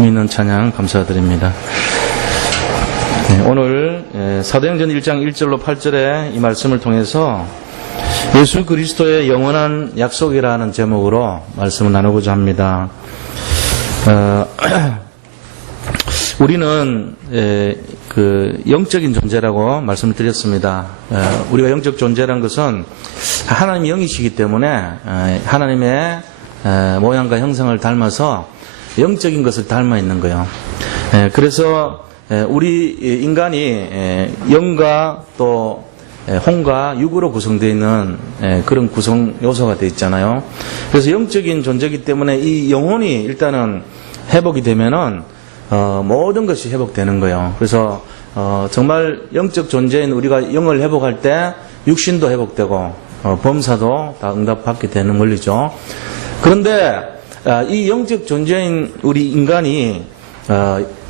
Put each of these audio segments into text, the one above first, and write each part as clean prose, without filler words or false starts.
힘있는 찬양 감사드립니다. 네, 오늘 사도행전 1장 1절로 8절의 이 말씀을 통해서 예수 그리스도의 영원한 약속이라는 제목으로 말씀을 나누고자 합니다. 우리는 그 영적인 존재라고 말씀을 드렸습니다. 우리가 영적 존재라는 것은 하나님이 영이시기 때문에 하나님의 모양과 형상을 닮아서 영적인 것을 닮아 있는 거예요. 그래서 우리 인간이 영과 또 혼과 육으로 구성되어 있는 그런 구성 요소가 되어 있잖아요. 그래서 영적인 존재이기 때문에 이 영혼이 일단은 회복이 되면은 모든 것이 회복되는 거예요. 그래서 정말 영적 존재인 우리가 영을 회복할 때 육신도 회복되고 범사도 다 응답받게 되는 원리죠. 그런데 이 영적 존재인 우리 인간이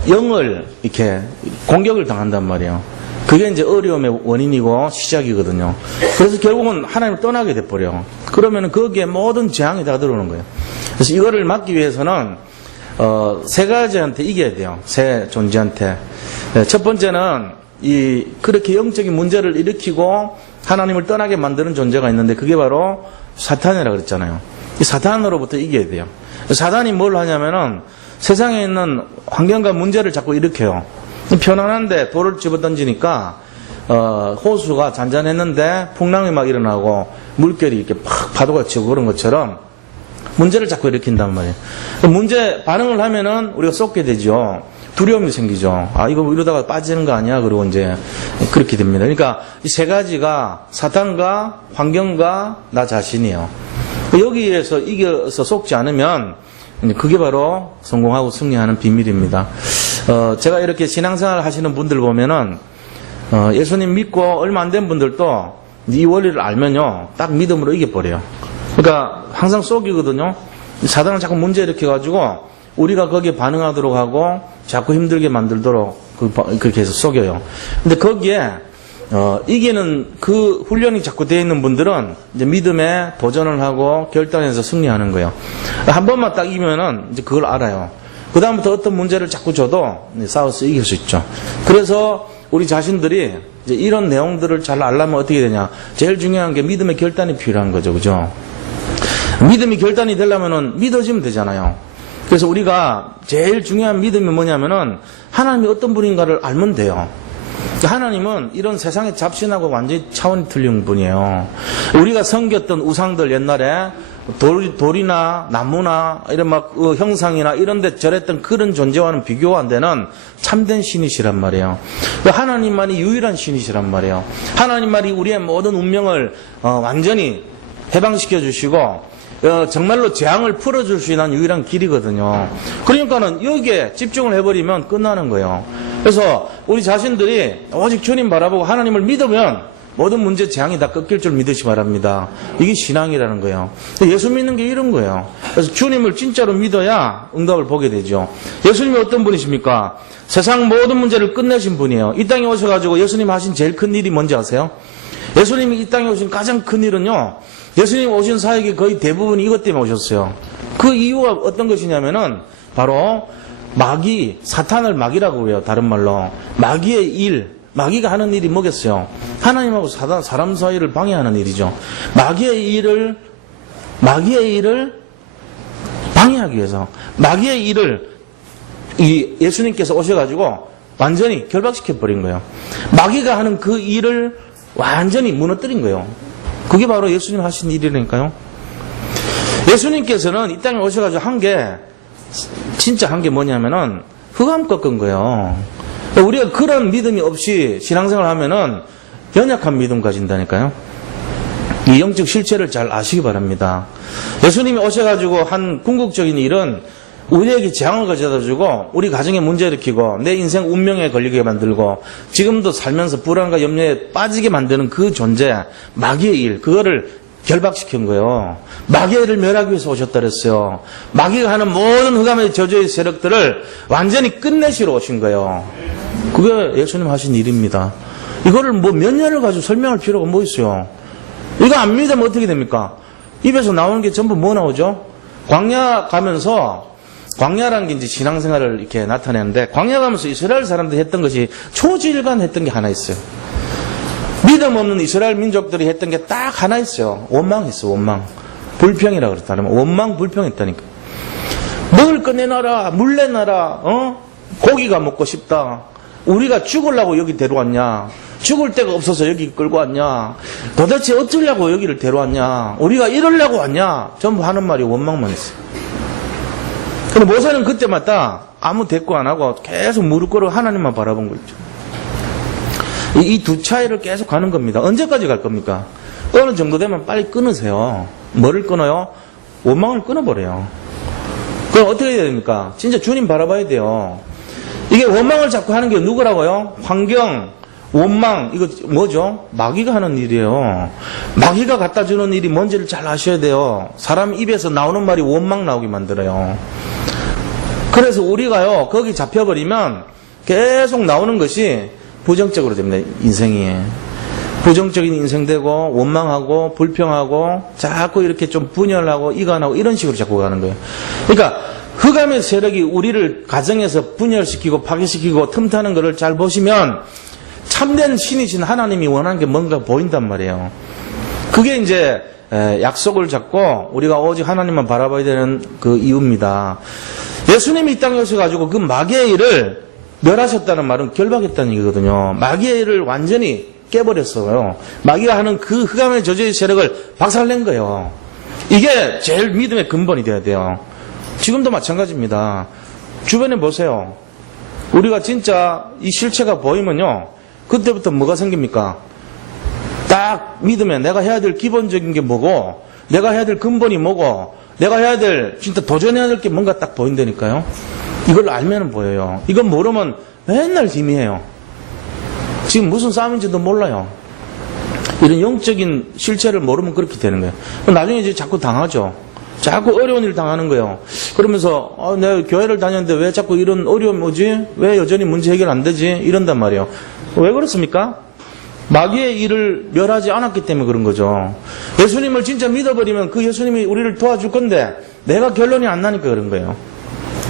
영을 이렇게 공격을 당한단 말이에요. 그게 이제 어려움의 원인이고 시작이거든요. 그래서 결국은 하나님을 떠나게 돼버려요. 그러면 거기에 모든 재앙이 다 들어오는 거예요. 그래서 이거를 막기 위해서는 세 가지한테 이겨야 돼요. 세 존재한테. 첫 번째는 그렇게 영적인 문제를 일으키고 하나님을 떠나게 만드는 존재가 있는데 그게 바로 사탄이라고 그랬잖아요. 이 사탄으로부터 이겨야 돼요. 사탄이 뭘 하냐면은 세상에 있는 환경과 문제를 자꾸 일으켜요. 편안한데 돌을 집어던지니까 호수가 잔잔했는데 풍랑이 막 일어나고 물결이 이렇게 팍 파도가 치고 그런 것처럼 문제를 자꾸 일으킨단 말이에요. 문제 반응을 하면은 우리가 쏟게 되죠. 두려움이 생기죠. 이거 이러다가 빠지는 거 아니야? 그리고 이제 그렇게 됩니다. 그러니까 이 세 가지가 사탄과 환경과 나 자신이에요. 여기에서 이겨서 속지 않으면 그게 바로 성공하고 승리하는 비밀입니다. 제가 이렇게 신앙생활 하시는 분들 보면은 예수님 믿고 얼마 안 된 분들도 이 원리를 알면요 딱 믿음으로 이겨버려요. 그러니까 항상 속이거든요. 사단은 자꾸 문제 일으켜가지고 우리가 거기에 반응하도록 하고 자꾸 힘들게 만들도록 그렇게 해서 속여요. 근데 거기에 이기는 그 훈련이 자꾸 되어 있는 분들은 이제 믿음에 도전을 하고 결단해서 승리하는 거예요. 한 번만 딱 이기면은 이제 그걸 알아요. 그다음부터 어떤 문제를 자꾸 줘도 싸워서 이길 수 있죠. 그래서 우리 자신들이 이제 이런 내용들을 잘 알려면 어떻게 되냐. 제일 중요한 게 믿음의 결단이 필요한 거죠. 그죠? 믿음이 결단이 되려면은 믿어지면 되잖아요. 그래서 우리가 제일 중요한 믿음이 뭐냐면은 하나님이 어떤 분인가를 알면 돼요. 하나님은 이런 세상의 잡신하고 완전히 차원이 틀린 분이에요. 우리가 섬겼던 우상들 옛날에 돌이나 나무나 이런 막 형상이나 이런 데 절했던 그런 존재와는 비교가 안 되는 참된 신이시란 말이에요. 하나님만이 유일한 신이시란 말이에요. 하나님만이 우리의 모든 운명을 완전히 해방시켜 주시고 정말로 재앙을 풀어줄 수 있는 유일한 길이거든요. 그러니까는 여기에 집중을 해버리면 끝나는 거예요. 그래서 우리 자신들이 오직 주님 바라보고 하나님을 믿으면 모든 문제 재앙이 다 꺾일 줄 믿으시 바랍니다. 이게 신앙이라는 거예요. 예수 믿는 게 이런 거예요. 그래서 주님을 진짜로 믿어야 응답을 보게 되죠. 예수님이 어떤 분이십니까? 세상 모든 문제를 끝내신 분이에요. 이 땅에 오셔가지고 예수님 하신 제일 큰 일이 뭔지 아세요? 예수님이 이 땅에 오신 가장 큰 일은요, 예수님 오신 사역이 거의 대부분 이것 때문에 오셨어요. 그 이유가 어떤 것이냐면은 바로 사탄을 마귀라고 해요. 다른 말로 마귀의 일, 마귀가 하는 일이 뭐겠어요? 하나님하고 사람 사이를 방해하는 일이죠. 마귀의 일을 방해하기 위해서 마귀의 일을 예수님께서 오셔가지고 완전히 결박시켜 버린 거예요. 마귀가 하는 그 일을 완전히 무너뜨린 거예요. 그게 바로 예수님 하신 일이라니까요. 예수님께서는 이 땅에 오셔가지고 진짜 한 게 뭐냐면은 흑암 꺾은 거예요. 우리가 그런 믿음이 없이 신앙생활 하면은 연약한 믿음 가진다니까요. 이 영적 실체를 잘 아시기 바랍니다. 예수님이 오셔가지고 한 궁극적인 일은 우리에게 재앙을 가져다주고 우리 가정에 문제 일으키고 내 인생 운명에 걸리게 만들고 지금도 살면서 불안과 염려에 빠지게 만드는 그 존재, 마귀의 일, 그거를 결박시킨 거예요. 마귀의 일을 멸하기 위해서 오셨다 그랬어요. 마귀가 하는 모든 흑암의 저주의 세력들을 완전히 끝내시러 오신 거예요. 그게 예수님 하신 일입니다. 이거를 몇 년을 가지고 설명할 필요가 뭐 있어요. 이거 안 믿으면 어떻게 됩니까? 입에서 나오는 게 전부 뭐 나오죠? 광야 가면서 광야라는 게 이제 신앙생활을 이렇게 나타내는데, 광야 가면서 이스라엘 사람들이 했던 것이 초지일관 했던 게 하나 있어요. 믿음 없는 이스라엘 민족들이 했던 게 딱 하나 있어요. 원망했어, 원망. 불평이라 그랬다면 원망 불평했다니까. 먹을 거 내놔라, 물 내놔라, 고기가 먹고 싶다. 우리가 죽으려고 여기 데려왔냐? 죽을 데가 없어서 여기 끌고 왔냐? 도대체 어쩌려고 여기를 데려왔냐? 우리가 이러려고 왔냐? 전부 하는 말이 원망만 했어요. 근데 모세는 그때마다 아무 대꾸 안 하고 계속 무릎 꿇어 하나님만 바라본 거 있죠. 이 두 차이를 계속 가는 겁니다. 언제까지 갈 겁니까? 어느 정도 되면 빨리 끊으세요. 뭐를 끊어요? 원망을 끊어버려요. 그럼 어떻게 해야 됩니까? 진짜 주님 바라봐야 돼요. 이게 원망을 자꾸 하는 게 누구라고요? 환경, 원망, 이거 뭐죠? 마귀가 하는 일이에요. 마귀가 갖다 주는 일이 뭔지를 잘 아셔야 돼요. 사람 입에서 나오는 말이 원망 나오게 만들어요. 그래서 우리가요, 거기 잡혀버리면 계속 나오는 것이 부정적으로 됩니다, 인생이. 부정적인 인생 되고, 원망하고, 불평하고, 자꾸 이렇게 좀 분열하고, 이간하고, 이런 식으로 자꾸 가는 거예요. 그러니까, 흑암의 세력이 우리를 가정에서 분열시키고, 파괴시키고, 틈타는 것을 잘 보시면, 참된 신이신 하나님이 원하는 게 뭔가 보인단 말이에요. 그게 이제, 약속을 잡고, 우리가 오직 하나님만 바라봐야 되는 그 이유입니다. 예수님이 이 땅에 오셔가지고 그 마귀의 일을 멸하셨다는 말은 결박했다는 얘기거든요. 마귀의 일을 완전히 깨버렸어요. 마귀가 하는 그 흑암의 저주의 세력을 박살낸 거예요. 이게 제일 믿음의 근본이 돼야 돼요. 지금도 마찬가지입니다. 주변에 보세요. 우리가 진짜 이 실체가 보이면요, 그때부터 뭐가 생깁니까? 딱 믿음에 내가 해야 될 기본적인 게 뭐고, 내가 해야 될 근본이 뭐고, 내가 해야 될, 진짜 도전해야 될 게 뭔가 딱 보인다니까요. 이걸 알면 보여요. 이건 모르면 맨날 희미해요. 지금 무슨 싸움인지도 몰라요. 이런 영적인 실체를 모르면 그렇게 되는 거예요. 나중에 이제 자꾸 당하죠. 자꾸 어려운 일 당하는 거예요. 그러면서 내가 교회를 다녔는데 왜 자꾸 이런 어려움 오지? 왜 여전히 문제 해결 안 되지? 이런단 말이에요. 왜 그렇습니까? 마귀의 일을 멸하지 않았기 때문에 그런 거죠. 예수님을 진짜 믿어버리면 그 예수님이 우리를 도와줄 건데 내가 결론이 안 나니까 그런 거예요.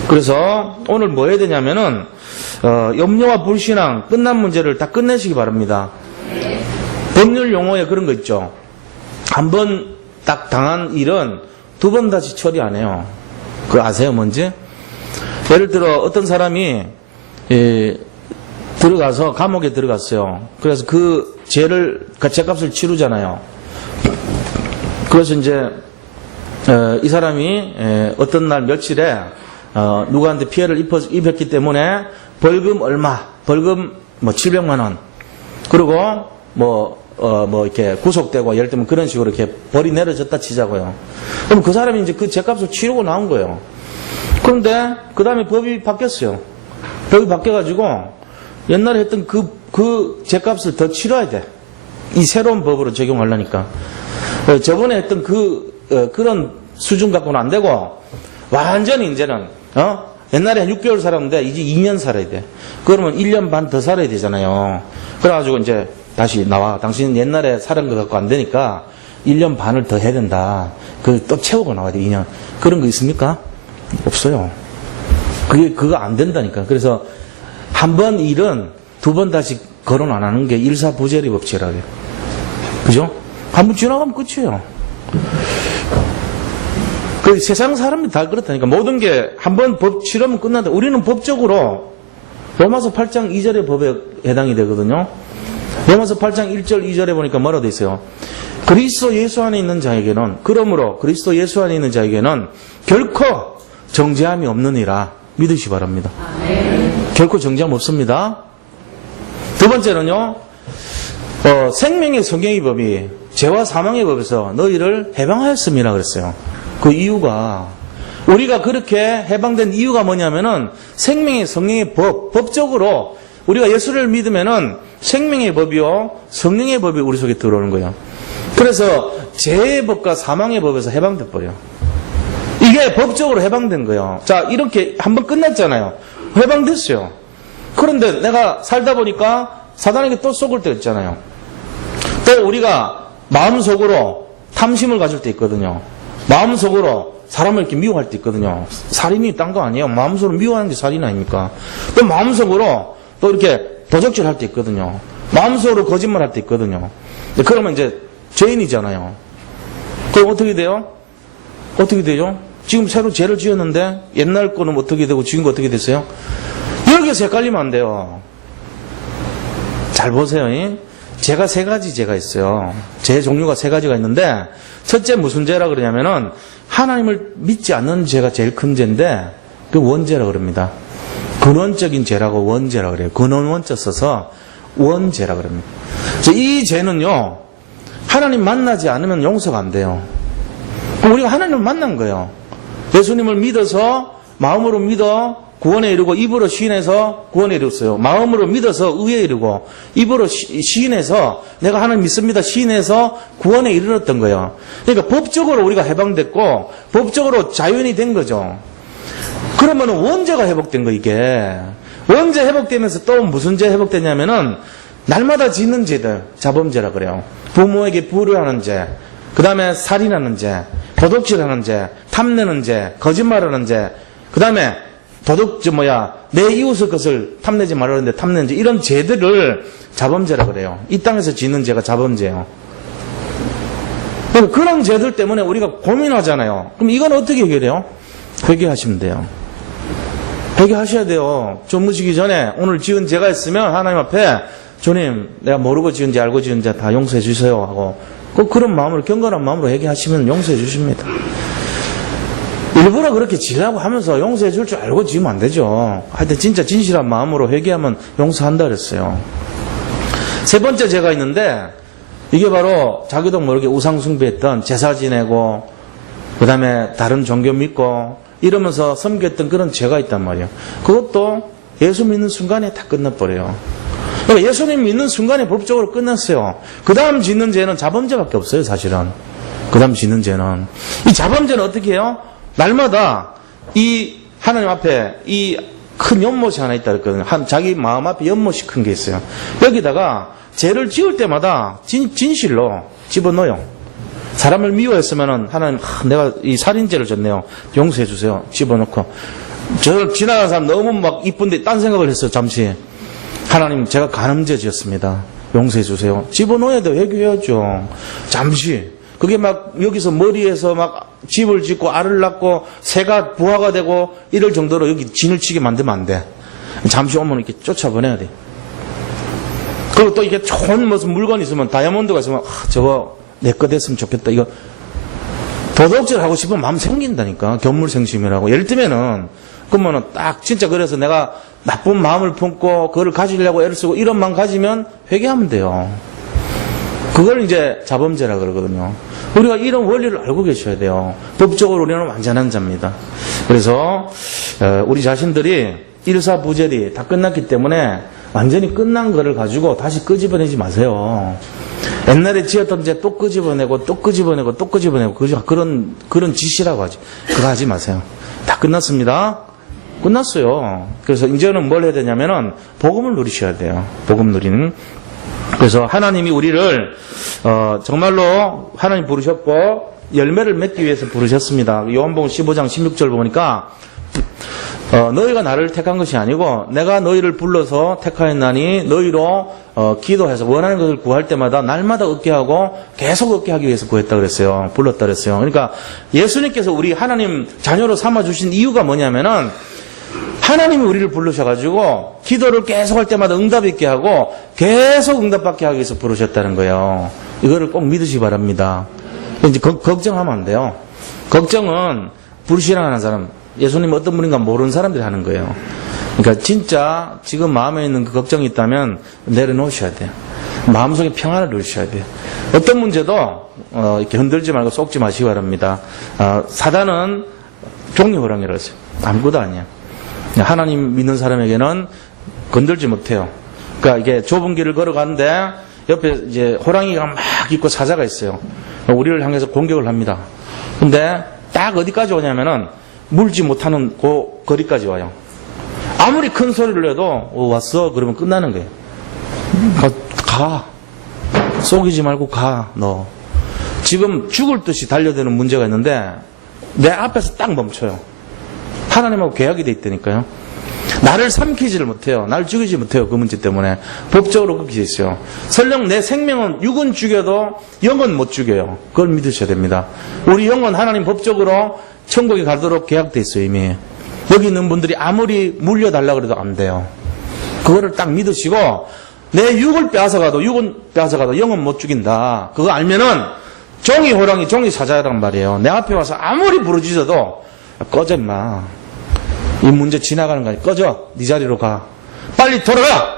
그래서 오늘 뭐 해야 되냐면은 염려와 불신앙 끝난 문제를 다 끝내시기 바랍니다. 법률 용어에 그런 거 있죠. 한 번 딱 당한 일은 두 번 다시 처리 안 해요. 그거 아세요 뭔지? 예를 들어 어떤 사람이 들어가서 감옥에 들어갔어요. 그래서 그 죄를 죄값을 치르잖아요. 그래서 이제 이 사람이 어떤 날 며칠에 누구한테 피해를 입혔기 때문에 벌금 얼마, 벌금 뭐 700만 원, 그리고 뭐 이렇게 구속되고 예를 들면 그런 식으로 이렇게 벌이 내려졌다 치자고요. 그럼 그 사람이 이제 그 죄값을 치르고 나온 거예요. 그런데 그 다음에 법이 바뀌었어요. 법이 바뀌어가지고 옛날에 했던 그 죄값을 더 치러야 돼. 이 새로운 법으로 적용하려니까. 저번에 했던 그런 수준 갖고는 안 되고, 완전히 이제는, 옛날에 한 6개월 살았는데, 이제 2년 살아야 돼. 그러면 1년 반 더 살아야 되잖아요. 그래가지고 이제 다시 나와. 당신은 옛날에 살은 거 갖고 안 되니까 1년 반을 더 해야 된다. 또 채우고 나와야 돼, 2년. 그런 거 있습니까? 없어요. 그거 안 된다니까. 그래서 한 번 일은 두 번 다시 거론 안 하는 게 일사부재리 법칙이라고 해요. 그죠? 한 번 지나가면 끝이에요. 세상 사람이 다 그렇다니까. 모든 게 한 번 법 치르면 끝난다. 우리는 법적으로 로마서 8장 2절의 법에 해당이 되거든요. 로마서 8장 1절 2절에 보니까 뭐라고 돼 있어요? 그리스도 예수 안에 있는 자에게는, 그러므로 그리스도 예수 안에 있는 자에게는 결코 정죄함이 없느니라 믿으시 바랍니다. 결코 정죄함 없습니다. 두 번째는요, 생명의 성경의 법이 죄와 사망의 법에서 너희를 해방하였음이라 그랬어요. 그 이유가, 우리가 그렇게 해방된 이유가 뭐냐면은 생명의 성령의 법적으로 우리가 예수를 믿으면은 생명의 법이요, 성령의 법이 우리 속에 들어오는 거예요. 그래서 죄의 법과 사망의 법에서 해방돼 버려요. 이게 법적으로 해방된 거예요. 자, 이렇게 한번 끝났잖아요. 해방됐어요. 그런데 내가 살다 보니까 사단에게 또 속을 때 있잖아요. 또 우리가 마음속으로 탐심을 가질 때 있거든요. 마음속으로 사람을 이렇게 미워할 때 있거든요. 살인이 딴 거 아니에요. 마음속으로 미워하는 게 살인 아닙니까? 또 마음속으로 또 이렇게 도적질 할 때 있거든요. 마음속으로 거짓말 할 때 있거든요. 그러면 이제 죄인이잖아요. 그럼 어떻게 돼요? 어떻게 되죠? 지금 새로 죄를 지었는데 옛날 거는 어떻게 되고 지금 거 어떻게 됐어요? 여기서 헷갈리면 안 돼요. 잘 보세요. 죄가 세 가지 죄가 있어요. 죄 종류가 세 가지가 있는데 첫째 무슨 죄라 그러냐면은 하나님을 믿지 않는 죄가 제일 큰 죄인데 그 원죄라 그럽니다. 근원적인 죄라고 원죄라 그래요. 근원 원자 써서 원죄라 그럽니다. 이 죄는요 하나님 만나지 않으면 용서가 안 돼요. 우리가 하나님을 만난 거예요. 예수님을 믿어서 마음으로 믿어 구원에 이르고 입으로 시인해서 구원에 이르었어요. 마음으로 믿어서 의에 이르고 입으로 시인해서 내가 하나님 믿습니다 시인해서 구원에 이르렀던 거예요. 그러니까 법적으로 우리가 해방됐고 법적으로 자연이 된 거죠. 그러면 원죄가 회복된 거 이게. 원죄 회복되면서 또 무슨 죄 회복됐냐면은 날마다 짓는 죄들 자범죄라 그래요. 부모에게 불효하는 죄, 그 다음에 살인하는 죄, 도둑질하는 죄, 탐내는 죄, 거짓말하는 죄, 그 다음에 내 이웃의 것을 탐내지 말라는데 탐내는 죄, 이런 죄들을 자범죄라 그래요. 이 땅에서 짓는 죄가 자범죄예요. 그런 죄들 때문에 우리가 고민하잖아요. 그럼 이건 어떻게 해결해요? 회개하시면 돼요. 회개하셔야 돼요. 주무시기 전에 오늘 지은 죄가 있으면 하나님 앞에 주님 내가 모르고 지은 죄 알고 지은 죄 다 용서해 주세요 하고 그런 마음으로 경건한 마음으로 회개하시면 용서해 주십니다. 일부러 그렇게 지라고 하면서 용서해 줄 줄 알고 지으면 안 되죠. 하여튼 진짜 진실한 마음으로 회개하면 용서한다 그랬어요. 세 번째 죄가 있는데 이게 바로 자기도 모르게 우상 숭배했던 제사 지내고 그 다음에 다른 종교 믿고 이러면서 섬겼던 그런 죄가 있단 말이에요. 그것도 예수 믿는 순간에 다 끝나버려요. 그러니까 예수님 믿는 순간에 법적으로 끝났어요. 그 다음 짓는 죄는 자범죄밖에 없어요 사실은. 그 다음 짓는 죄는. 이 자범죄는 어떻게 해요? 날마다 이 하나님 앞에 이 큰 연못이 하나 있다 그랬거든요. 자기 마음 앞에 연못이 큰 게 있어요. 여기다가 죄를 지을 때마다 진실로 집어넣어요. 사람을 미워했으면은 하나님 내가 이 살인죄를 졌네요. 용서해 주세요. 집어넣고 저 지나가는 사람 너무 막 이쁜데 딴 생각을 했어요. 잠시 하나님 제가 간음죄 지었습니다. 용서해 주세요. 집어넣어야 돼요. 회개해야죠. 잠시 그게 막 여기서 머리에서 막 집을 짓고 알을 낳고 새가 부화가 되고 이럴 정도로 여기 진을 치게 만들면 안 돼. 잠시 오면 이렇게 쫓아보내야 돼. 그리고 또 이게 좋은 무슨 물건이 있으면 다이아몬드가 있으면 저거 내 거 됐으면 좋겠다. 이거 도둑질 하고 싶은 마음 생긴다니까. 견물생심이라고. 예를 들면은 그러면은 딱 진짜 그래서 내가 나쁜 마음을 품고 그거를 가지려고 애를 쓰고 이런 마음 가지면 회개하면 돼요. 그걸 이제 자범죄라 그러거든요. 우리가 이런 원리를 알고 계셔야 돼요. 법적으로 우리는 완전한 자입니다. 그래서 우리 자신들이 일사부절이 다 끝났기 때문에 완전히 끝난 거를 가지고 다시 끄집어내지 마세요. 옛날에 지었던 죄 또 끄집어내고 또 끄집어내고 또 끄집어내고 그런 짓이라고 하지. 그거 하지 마세요. 다 끝났습니다. 끝났어요. 그래서 이제는 뭘 해야 되냐면은 복음을 누리셔야 돼요. 복음 누리는. 그래서 하나님이 우리를 정말로 하나님 부르셨고 열매를 맺기 위해서 부르셨습니다. 요한복음 15장 16절 보니까 너희가 나를 택한 것이 아니고 내가 너희를 불러서 택하였나니 너희로 기도해서 원하는 것을 구할 때마다 날마다 얻게 하고 계속 얻게 하기 위해서 구했다 그랬어요. 불렀다 그랬어요. 그러니까 예수님께서 우리 하나님 자녀로 삼아주신 이유가 뭐냐면은 하나님이 우리를 부르셔가지고 기도를 계속 할 때마다 응답 있게 하고 계속 응답받게 하기 위해서 부르셨다는 거예요. 이거를 꼭 믿으시기 바랍니다. 이제 걱정하면 안 돼요. 걱정은 불신앙하는 사람, 예수님 어떤 분인가 모르는 사람들이 하는 거예요. 그러니까 진짜 지금 마음에 있는 그 걱정이 있다면 내려놓으셔야 돼요. 마음속에 평안을 누리셔야 돼요. 어떤 문제도 이렇게 흔들지 말고 속지 마시기 바랍니다. 사단은 종려호랑이라고 했어요. 아무것도 아니야. 하나님 믿는 사람에게는 건들지 못해요. 그러니까 이게 좁은 길을 걸어가는데 옆에 이제 호랑이가 막 있고 사자가 있어요. 우리를 향해서 공격을 합니다. 근데 딱 어디까지 오냐면은 물지 못하는 그 거리까지 와요. 아무리 큰 소리를 내도 왔어 그러면 끝나는 거예요. 가. 속이지 말고 가. 너. 지금 죽을 듯이 달려드는 문제가 있는데 내 앞에서 딱 멈춰요. 하나님하고 계약이 돼 있다니까요. 나를 삼키지를 못해요. 나를 죽이지 못해요. 그 문제 때문에. 법적으로 그렇게 돼 있어요. 설령 내 생명은 육은 죽여도 영은 못 죽여요. 그걸 믿으셔야 됩니다. 우리 영은 하나님 법적으로 천국에 가도록 계약돼 있어요. 이미. 여기 있는 분들이 아무리 물려달라고 해도 안 돼요. 그거를 딱 믿으시고 내 육을 빼앗아가도 육은 빼앗아가도 영은 못 죽인다. 그거 알면은 종이 호랑이 종이 사자란 말이에요. 내 앞에 와서 아무리 부르짖어도 꺼져 임마. 이 문제 지나가는 거 아니야. 꺼져. 네 자리로 가. 빨리 돌아가.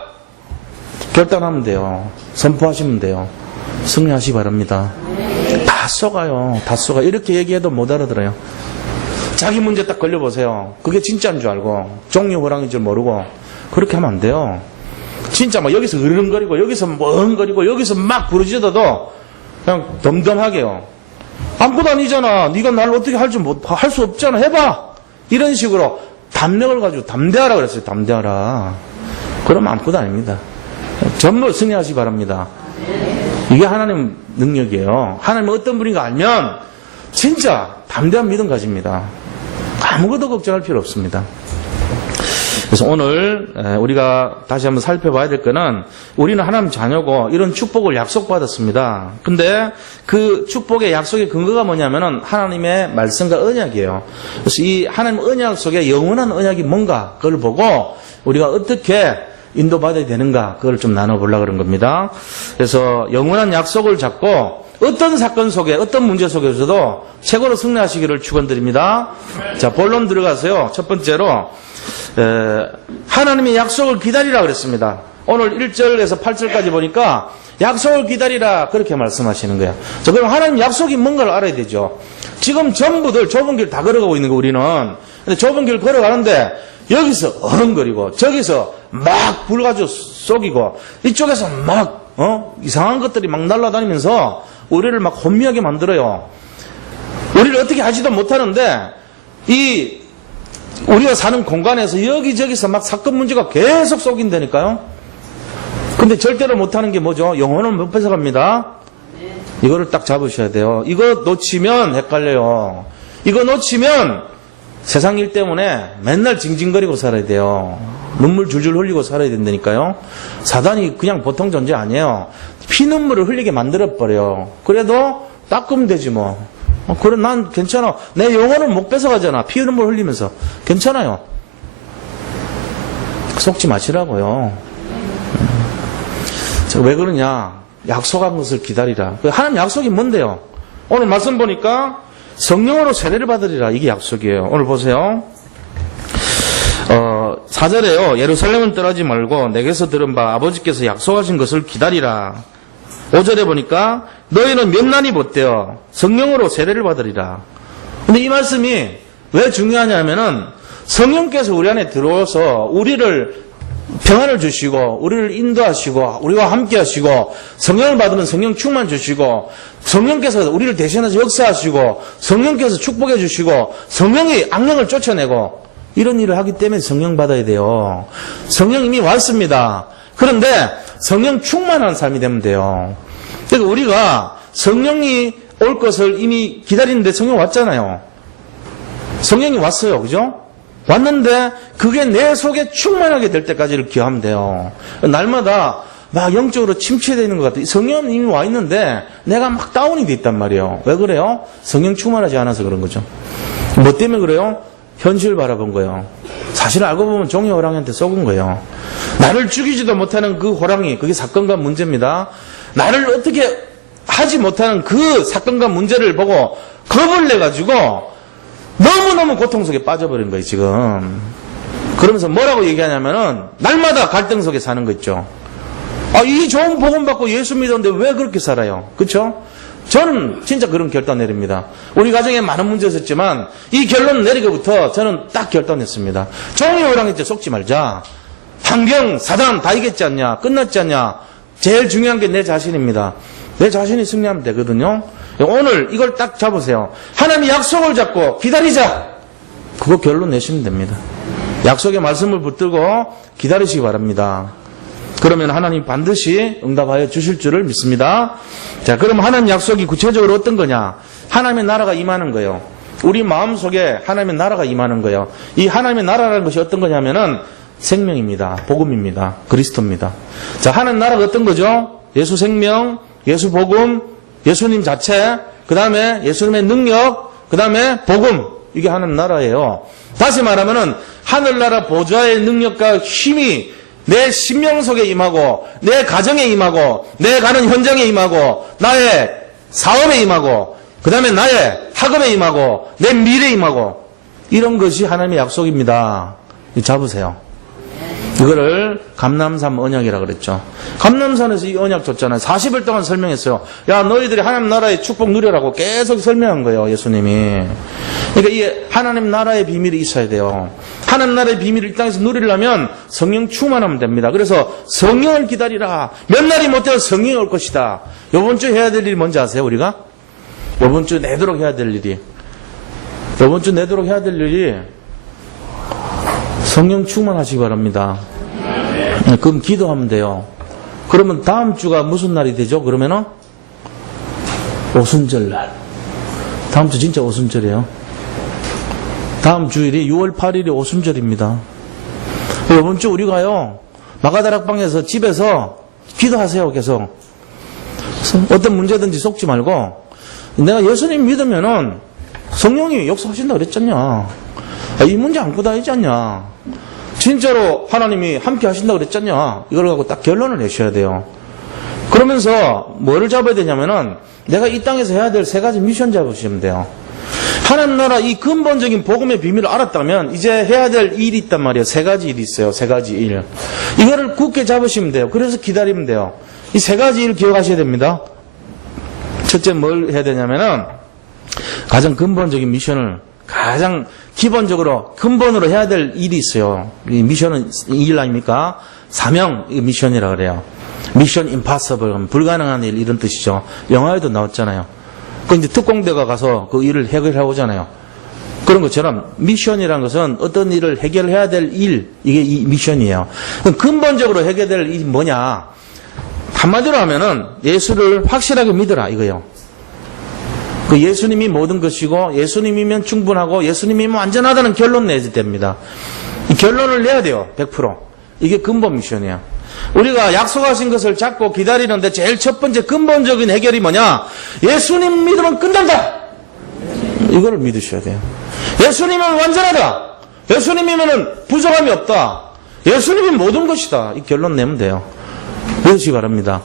결단하면 돼요. 선포하시면 돼요. 승리하시기 바랍니다. 다 쏘가요. 다 쏘가. 이렇게 얘기해도 못 알아들어요. 자기 문제 딱 걸려보세요. 그게 진짜인 줄 알고 종이 호랑이인 줄 모르고 그렇게 하면 안 돼요. 진짜 막 여기서 으르렁거리고 여기서 멍거리고 여기서 막 부르짖어도 그냥 덤덤하게요. 아무것도 아니잖아. 네가 나를 어떻게 할 수 없잖아. 해봐. 이런 식으로 담력을 가지고 담대하라 그랬어요. 담대하라. 그러면 아무것도 아닙니다. 전부 승리하시기 바랍니다. 이게 하나님 능력이에요. 하나님은 어떤 분인가 알면 진짜 담대한 믿음 가집니다. 아무것도 걱정할 필요 없습니다. 그래서 오늘 우리가 다시 한번 살펴봐야 될 거는 우리는 하나님 자녀고 이런 축복을 약속받았습니다. 근데 그 축복의 약속의 근거가 뭐냐면은 하나님의 말씀과 언약이에요. 그래서 이 하나님 언약 속에 영원한 언약이 뭔가 그걸 보고 우리가 어떻게 인도받아야 되는가 그걸 좀 나눠보려고 그런 겁니다. 그래서 영원한 약속을 잡고 어떤 사건 속에 어떤 문제 속에서도 최고로 승리하시기를 축원드립니다. 자, 본론 들어가세요. 첫 번째로 하나님의 약속을 기다리라 그랬습니다. 오늘 1절에서 8절까지 보니까 약속을 기다리라 그렇게 말씀하시는 거예요. 자, 그럼 하나님 약속이 뭔가를 알아야 되죠. 지금 전부들 좁은 길 다 걸어가고 있는 거 우리는. 근데 좁은 길 걸어가는데 여기서 어른거리고 저기서 막 불 가지고 쏘기고 이쪽에서 막 이상한 것들이 막 날아다니면서 우리를 막 혼미하게 만들어요. 우리를 어떻게 하지도 못하는데 우리가 사는 공간에서 여기저기서 막 사건 문제가 계속 쏘긴다니까요. 근데 절대로 못하는 게 뭐죠? 영혼은 못 뺏어갑니다. 이거를 딱 잡으셔야 돼요. 이거 놓치면 헷갈려요. 이거 놓치면 세상 일 때문에 맨날 징징거리고 살아야 돼요. 눈물 줄줄 흘리고 살아야 된다니까요. 사단이 그냥 보통 존재 아니에요. 피눈물을 흘리게 만들어버려요. 그래도 닦으면 되지 뭐. 그래, 난 괜찮아. 내 영혼은 못 뺏어가잖아. 피눈물 흘리면서. 괜찮아요. 속지 마시라고요. 왜 그러냐. 약속한 것을 기다리라. 하나님 약속이 뭔데요? 오늘 말씀 보니까 성령으로 세례를 받으리라. 이게 약속이에요. 오늘 보세요. 4절에요. 예루살렘은 떠나지 말고 내게서 들은 바 아버지께서 약속하신 것을 기다리라. 5절에 보니까 너희는 몇 난이 못되어 성령으로 세례를 받으리라. 근데 이 말씀이 왜 중요하냐면은 성령께서 우리 안에 들어와서 우리를 평안을 주시고 우리를 인도하시고 우리와 함께 하시고 성령을 받으면 성령 충만 주시고 성령께서 우리를 대신해서 역사하시고 성령께서 축복해 주시고 성령이 악령을 쫓아내고 이런 일을 하기 때문에 성령 받아야 돼요. 성령 이미 왔습니다. 그런데 성령 충만한 삶이 되면 돼요. 그러니까 우리가 성령이 올 것을 이미 기다리는데 성령 왔잖아요. 성령이 왔어요. 그죠? 왔는데 그게 내 속에 충만하게 될 때까지를 기하면 돼요. 날마다 막 영적으로 침체되어 있는 것 같아요. 성령은 이미 와 있는데 내가 막 다운이 돼 있단 말이에요. 왜 그래요? 성령 충만하지 않아서 그런 거죠. 뭐 때문에 그래요? 현실을 바라본 거예요. 사실 알고 보면 종이 호랑이한테 속은 거예요. 나를 죽이지도 못하는 그 호랑이, 그게 사건과 문제입니다. 나를 어떻게 하지 못하는 그 사건과 문제를 보고 겁을 내가지고 너무너무 고통 속에 빠져버린 거예요, 지금. 그러면서 뭐라고 얘기하냐면은, 날마다 갈등 속에 사는 거 있죠. 이 좋은 복음 받고 예수 믿었는데 왜 그렇게 살아요? 그쵸? 저는 진짜 그런 결단 내립니다. 우리 가정에 많은 문제 있었지만, 이 결론 내리고부터 저는 딱 결단했습니다. 종이 호랑이한테 속지 말자. 환경, 사단 다 이겼지 않냐? 끝났지 않냐? 제일 중요한 게 내 자신입니다. 내 자신이 승리하면 되거든요. 오늘 이걸 딱 잡으세요. 하나님이 약속을 잡고 기다리자. 그거 결론 내시면 됩니다. 약속의 말씀을 붙들고 기다리시기 바랍니다. 그러면 하나님 반드시 응답하여 주실 줄을 믿습니다. 자, 그럼 하나님 약속이 구체적으로 어떤 거냐? 하나님의 나라가 임하는 거예요. 우리 마음속에 하나님의 나라가 임하는 거예요. 이 하나님의 나라라는 것이 어떤 거냐면은 생명입니다. 복음입니다. 그리스도입니다. 자, 하나님 나라가 어떤 거죠? 예수 생명, 예수 복음, 예수님 자체, 그 다음에 예수님의 능력, 그 다음에 복음. 이게 하나님 나라예요. 다시 말하면은 하늘나라 보좌의 능력과 힘이 내 심령 속에 임하고, 내 가정에 임하고, 내 가는 현장에 임하고, 나의 사업에 임하고, 그 다음에 나의 학업에 임하고, 내 미래에 임하고, 이런 것이 하나님의 약속입니다. 잡으세요. 이거를 감람산 언약이라고 그랬죠. 감람산에서 이 언약 줬잖아요. 40일 동안 설명했어요. 야, 너희들이 하나님 나라의 축복 누려라고 계속 설명한 거예요, 예수님이. 그러니까 이 하나님 나라의 비밀이 있어야 돼요. 하나님 나라의 비밀을 이 땅에서 누리려면 성령 충만하면 됩니다. 그래서 성령을 기다리라. 몇 날이 못해도 성령이 올 것이다. 이번 주 해야 될 일이 뭔지 아세요, 우리가? 이번 주 내도록 해야 될 일이. 이번 주 내도록 해야 될 일이 성령 충만하시기 바랍니다. 그럼 기도하면 돼요. 그러면 다음 주가 무슨 날이 되죠? 그러면은 오순절 날. 다음 주 진짜 오순절이에요. 다음 주일이 6월 8일이 오순절입니다. 이번 주 우리가요, 마가다락방에서 집에서 기도하세요, 계속. 어떤 문제든지 속지 말고, 내가 예수님 믿으면은 성령이 역사하신다 그랬잖냐. 이 문제 안고 다니지 않냐. 진짜로 하나님이 함께 하신다고 그랬잖냐. 이걸 갖고 딱 결론을 내셔야 돼요. 그러면서 뭐를 잡아야 되냐면은 내가 이 땅에서 해야 될 3가지 미션 잡으시면 돼요. 하나님 나라 이 근본적인 복음의 비밀을 알았다면 이제 해야 될 일이 있단 말이에요. 3가지 일이 있어요. 3가지 일. 이거를 굳게 잡으시면 돼요. 그래서 기다리면 돼요. 이 3가지 일 기억하셔야 됩니다. 첫째 뭘 해야 되냐면은 가장 근본적인 미션을 가장 기본적으로 근본으로 해야 될 일이 있어요. 이 미션은 이 일 아닙니까? 사명 미션이라 그래요. 미션 임파서블, 불가능한 일 이런 뜻이죠. 영화에도 나왔잖아요. 그 이제 특공대가 가서 그 일을 해결해 오잖아요. 그런 것처럼 미션이라는 것은 어떤 일을 해결해야 될 일, 이게 이 미션이에요. 그럼 근본적으로 해결될 일이 뭐냐? 한마디로 하면은 예수를 확실하게 믿어라 이거예요. 그 예수님이 모든 것이고 예수님이면 충분하고 예수님이면 완전하다는 결론 내야 됩니다. 이 결론을 내야 돼요. 100%. 이게 근본 미션이야. 우리가 약속하신 것을 잡고 기다리는데 제일 첫 번째 근본적인 해결이 뭐냐? 예수님 믿으면 끝난다. 이거를 믿으셔야 돼요. 예수님은 완전하다. 예수님이면 부족함이 없다. 예수님이 모든 것이다. 이 결론 내면 돼요. 믿으시기 바랍니다.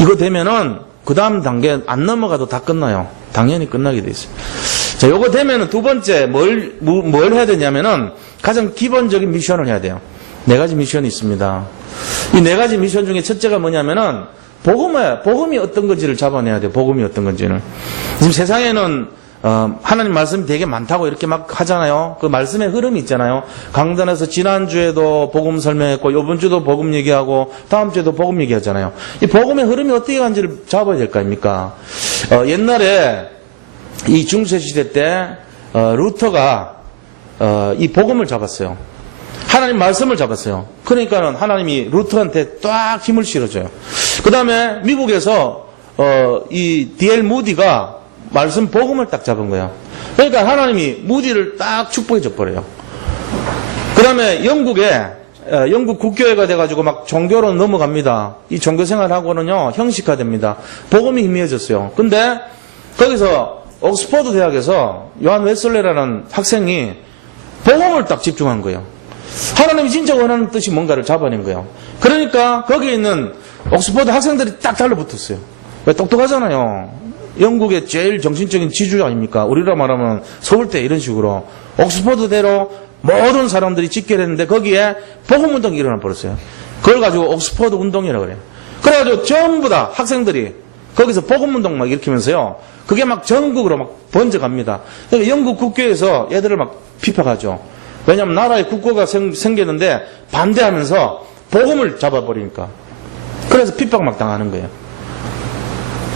이거 되면은 그 다음 단계 안 넘어가도 다 끝나요. 당연히 끝나게 돼 있어요. 자, 요거 되면은 두 번째 뭘 해야 되냐면은 가장 기본적인 미션을 해야 돼요. 4가지 미션이 있습니다. 이 4가지 미션 중에 첫째가 뭐냐면은 복음이 어떤 건지를 잡아내야 돼요. 복음이 어떤 건지를. 지금 세상에는 하나님 말씀이 되게 많다고 이렇게 막 하잖아요. 그 말씀의 흐름이 있잖아요. 강단에서 지난주에도 복음 설명했고 이번 주도 복음 얘기하고 다음 주에도 복음 얘기하잖아요. 이 복음의 흐름이 어떻게 간지를 잡아야 될 거 아닙니까? 옛날에 이 중세시대 때 루터가 이 복음을 잡았어요. 하나님 말씀을 잡았어요. 그러니까는 하나님이 루터한테 딱 힘을 실어줘요. 그 다음에 미국에서 이 D.L. 무디가 말씀 복음을 딱 잡은 거예요. 그러니까 하나님이 무디를 딱 축복해 줘 버려요. 그 다음에 영국 국교회가 돼가지고 막 종교로 넘어갑니다. 이 종교 생활하고는요 형식화됩니다. 복음이 희미해졌어요. 근데 거기서 옥스퍼드 대학에서 요한 웨슬레라는 학생이 복음을 딱 집중한 거예요. 하나님이 진짜 원하는 뜻이 뭔가를 잡아낸 거예요. 그러니까 거기에 있는 옥스퍼드 학생들이 딱 달라붙었어요. 왜? 똑똑하잖아요. 영국의 제일 정신적인 지주 아닙니까? 우리로 말하면 서울대 이런 식으로 옥스퍼드대로 모든 사람들이 집결했는데 거기에 복음운동이 일어나 버렸어요. 그걸 가지고 옥스퍼드 운동이라고 그래요. 그래가지고 전부 다 학생들이 거기서 복음운동 막 일으키면서요. 그게 막 전국으로 막 번져갑니다. 그러니까 영국 국교에서 얘들을 막 비판하죠. 왜냐하면 나라에 국고가 생겼는데 반대하면서 복음을 잡아버리니까. 그래서 핍박 막 당하는 거예요.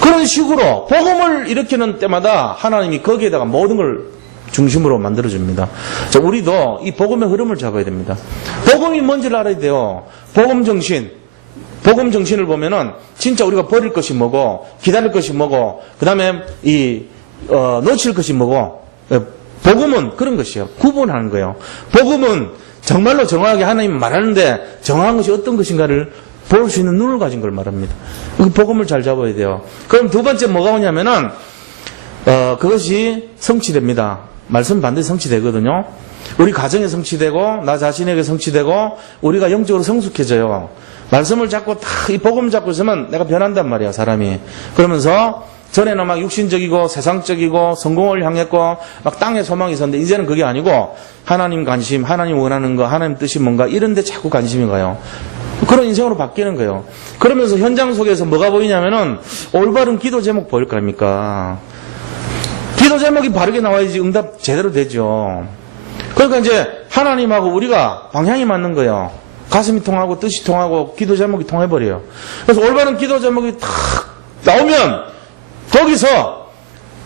그런 식으로 복음을 일으키는 때마다 하나님이 거기에다가 모든 걸 중심으로 만들어줍니다. 자, 우리도 이 복음의 흐름을 잡아야 됩니다. 복음이 뭔지를 알아야 돼요. 복음 정신을 보면은 진짜 우리가 버릴 것이 뭐고 기다릴 것이 뭐고 그 다음에 놓칠 것이 뭐고 복음은 그런 것이에요. 구분하는 거예요. 복음은 정말로 정확하게 하나님 말하는데 정확한 것이 어떤 것인가를 볼 수 있는 눈을 가진 걸 말합니다. 그 복음을 잘 잡아야 돼요. 그럼 두 번째 뭐가 오냐면은 그것이 성취됩니다. 말씀 반드시 성취되거든요. 우리 가정에 성취되고 나 자신에게 성취되고 우리가 영적으로 성숙해져요. 말씀을 잡고 다 이 복음 잡고 있으면 내가 변한단 말이야, 사람이. 그러면서 전에는 막 육신적이고 세상적이고 성공을 향했고 막 땅에 소망이 있었는데 이제는 그게 아니고 하나님 관심, 하나님 원하는 거, 하나님 뜻이 뭔가 이런 데 자꾸 관심이 가요. 그런 인생으로 바뀌는 거예요. 그러면서 현장 속에서 뭐가 보이냐면은 올바른 기도 제목 보일 거 아닙니까? 기도 제목이 바르게 나와야지 응답 제대로 되죠. 그러니까 이제 하나님하고 우리가 방향이 맞는 거예요. 가슴이 통하고 뜻이 통하고 기도 제목이 통해버려요. 그래서 올바른 기도 제목이 탁 나오면 거기서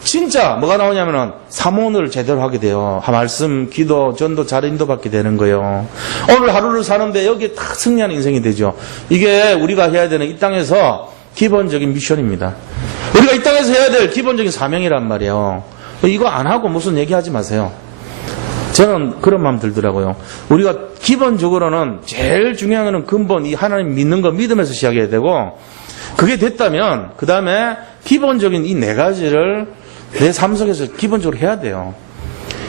진짜 뭐가 나오냐면은 사모를 제대로 하게 돼요. 말씀, 기도, 전도 잘 인도받게 되는 거예요. 오늘 하루를 사는데 여기에 다 승리하는 인생이 되죠. 이게 우리가 해야 되는 이 땅에서 기본적인 미션입니다. 우리가 이 땅에서 해야 될 기본적인 사명이란 말이에요. 이거 안 하고 무슨 얘기하지 마세요. 저는 그런 마음 들더라고요. 우리가 기본적으로는 제일 중요한 거는 근본 이 하나님 믿는 거 믿으면서 시작해야 되고 그게 됐다면 그 다음에 기본적인 이 네 가지를 내 삶 속에서 기본적으로 해야 돼요.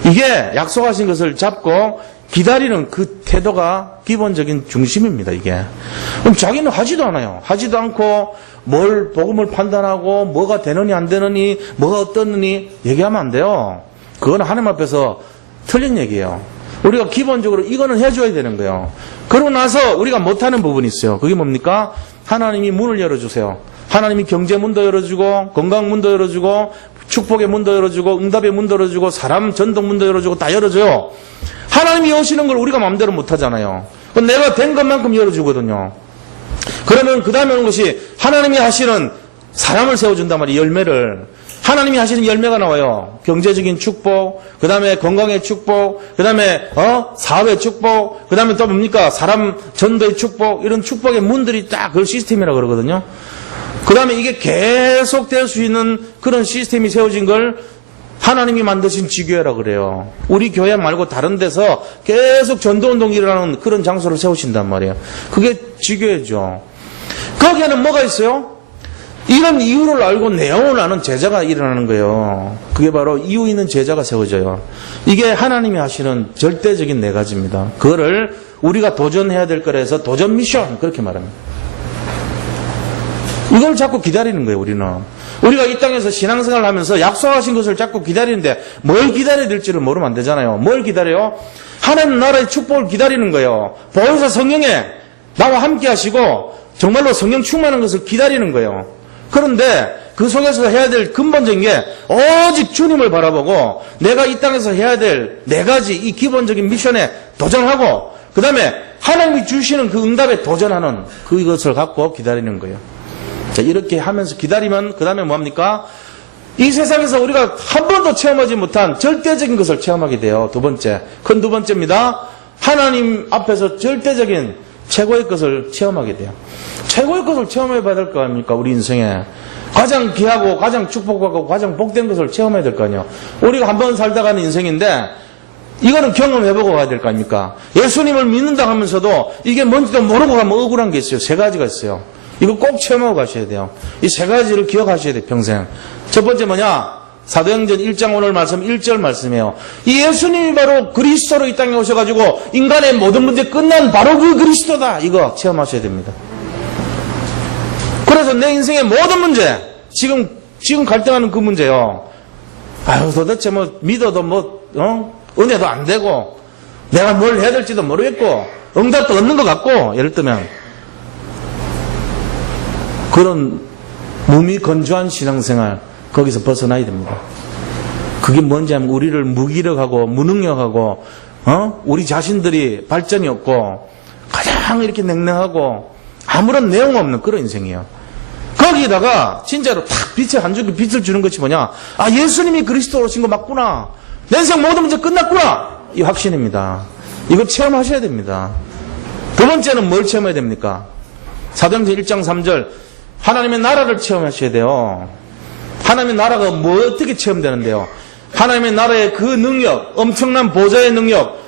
이게 약속하신 것을 잡고 기다리는 그 태도가 기본적인 중심입니다, 이게. 그럼 자기는 하지도 않아요. 하지도 않고 뭘 복음을 판단하고 뭐가 되느니 안 되느니 뭐가 어떠느니 얘기하면 안 돼요. 그거는 하나님 앞에서 틀린 얘기예요. 우리가 기본적으로 이거는 해줘야 되는 거예요. 그러고 나서 우리가 못하는 부분이 있어요. 그게 뭡니까? 하나님이 문을 열어주세요. 하나님이 경제 문도 열어주고 건강 문도 열어주고 축복의 문도 열어주고 응답의 문도 열어주고 사람 전동 문도 열어주고 다 열어줘요. 하나님이 여시는 걸 우리가 마음대로 못하잖아요. 내가 된 것만큼 열어주거든요. 그러면 그 다음에 오는 것이 하나님이 하시는 사람을 세워준단 말이에요. 열매를. 하나님이 하시는 열매가 나와요. 경제적인 축복, 그 다음에 건강의 축복, 그 다음에 사회 축복, 그 다음에 또 뭡니까? 사람 전도의 축복, 이런 축복의 문들이 딱 그 시스템이라고 그러거든요. 그 다음에 이게 계속 될 수 있는 그런 시스템이 세워진 걸 하나님이 만드신 지교회라고 그래요. 우리 교회 말고 다른 데서 계속 전도운동이 일어나는 그런 장소를 세우신단 말이에요. 그게 지교회죠. 거기에는 뭐가 있어요? 이런 이유를 알고 내용을 아는 제자가 일어나는 거예요. 그게 바로 이유 있는 제자가 세워져요. 이게 하나님이 하시는 절대적인 네 가지입니다. 그거를 우리가 도전해야 될 거라 해서 도전 미션 그렇게 말합니다. 이걸 자꾸 기다리는 거예요, 우리는. 우리가 이 땅에서 신앙생활을 하면서 약속하신 것을 자꾸 기다리는데 뭘 기다려야 될지를 모르면 안 되잖아요. 뭘 기다려요? 하나님 나라의 축복을 기다리는 거예요. 보혜사 성령에 나와 함께 하시고 정말로 성령 충만한 것을 기다리는 거예요. 그런데 그 속에서 해야 될 근본적인 게 오직 주님을 바라보고 내가 이 땅에서 해야 될 네 가지 이 기본적인 미션에 도전하고 그 다음에 하나님이 주시는 그 응답에 도전하는 그것을 갖고 기다리는 거예요. 자, 이렇게 하면서 기다리면 그 다음에 뭐합니까? 이 세상에서 우리가 한 번도 체험하지 못한 절대적인 것을 체험하게 돼요. 두 번째. 큰 두 번째입니다. 하나님 앞에서 절대적인 최고의 것을 체험하게 돼요. 최고의 것을 체험해 봐야 될 거 아닙니까? 우리 인생에. 가장 귀하고 가장 축복하고 가장 복된 것을 체험해야 될 거 아니에요. 우리가 한 번 살다 가는 인생인데 이거는 경험해보고 가야 될 거 아닙니까? 예수님을 믿는다 하면서도 이게 뭔지도 모르고 가면 억울한 게 있어요. 세 가지가 있어요. 이거 꼭 체험하고 가셔야 돼요. 이 세 가지를 기억하셔야 돼요, 평생. 첫 번째 뭐냐? 사도행전 1장 오늘 말씀 1절 말씀이에요. 이 예수님이 바로 그리스도로 이 땅에 오셔가지고 인간의 모든 문제 끝난 바로 그 그리스도다. 이거 체험하셔야 됩니다. 그래서 내 인생의 모든 문제, 지금 갈등하는 그 문제요. 아유, 도대체 믿어도 은혜도 안 되고, 내가 뭘 해야 될지도 모르겠고, 응답도 없는 것 같고, 예를 들면. 그런 몸이 건조한 신앙생활, 거기서 벗어나야 됩니다. 그게 뭔지 하면 우리를 무기력하고, 무능력하고, 우리 자신들이 발전이 없고, 가장 이렇게 냉랭하고, 아무런 내용 없는 그런 인생이에요. 거기다가 진짜로 탁 빛을 한 줄기 빛을 주는 것이 뭐냐? 아, 예수님이 그리스도로 오신 거 맞구나. 내 인생 모든 문제 끝났구나. 이 확신입니다. 이거 체험하셔야 됩니다. 두 번째는 뭘 체험해야 됩니까? 사도행전 1장 3절 하나님의 나라를 체험하셔야 돼요. 하나님의 나라가 어떻게 체험되는데요? 하나님의 나라의 그 능력, 엄청난 보좌의 능력,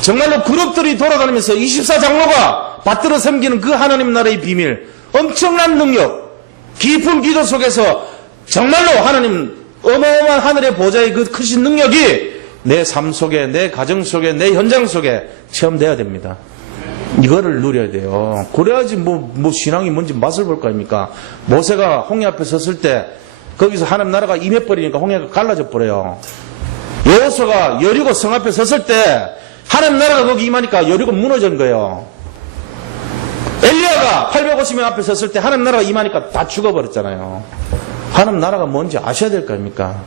정말로 그룹들이 돌아다니면서 24장로가 받들어 섬기는 그 하나님 나라의 비밀, 엄청난 능력, 깊은 기도 속에서 정말로 하나님 어마어마한 하늘의 보좌의 그 크신 능력이 내 삶 속에, 내 가정 속에, 내 현장 속에 체험돼야 됩니다. 이거를 누려야 돼요. 그래야지 뭐 신앙이 뭔지 맛을 볼 거 아닙니까? 모세가 홍해 앞에 섰을 때 거기서 하나님 나라가 임해버리니까 홍해가 갈라져 버려요. 여호수아가 여리고 성 앞에 섰을 때 하나님 나라가 거기 임하니까 여리고 무너진 거예요. 엘리야가 850명 앞에 섰을 때 하나님 나라가 임하니까 다 죽어버렸잖아요. 하나님 나라가 뭔지 아셔야 될 거 아닙니까?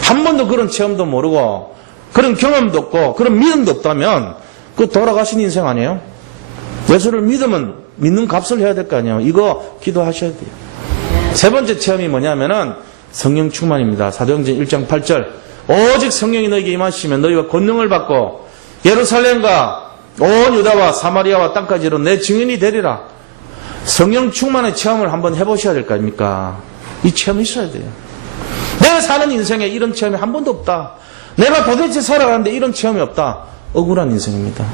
한 번도 그런 체험도 모르고 그런 경험도 없고 그런 믿음도 없다면 그 돌아가신 인생 아니에요? 예수를 믿으면 믿는 값을 해야 될 거 아니에요? 이거 기도하셔야 돼요. 세 번째 체험이 뭐냐면은 성령 충만입니다. 사도행전 1장 8절. 오직 성령이 너에게 임하시면 너희가 권능을 받고 예루살렘과 온 유다와 사마리아와 땅까지로 내 증인이 되리라. 성령 충만의 체험을 한번 해보셔야 될 거 아닙니까? 이 체험이 있어야 돼요. 내가 사는 인생에 이런 체험이 한 번도 없다. 내가 도대체 살아가는데 이런 체험이 없다. 억울한 인생입니다.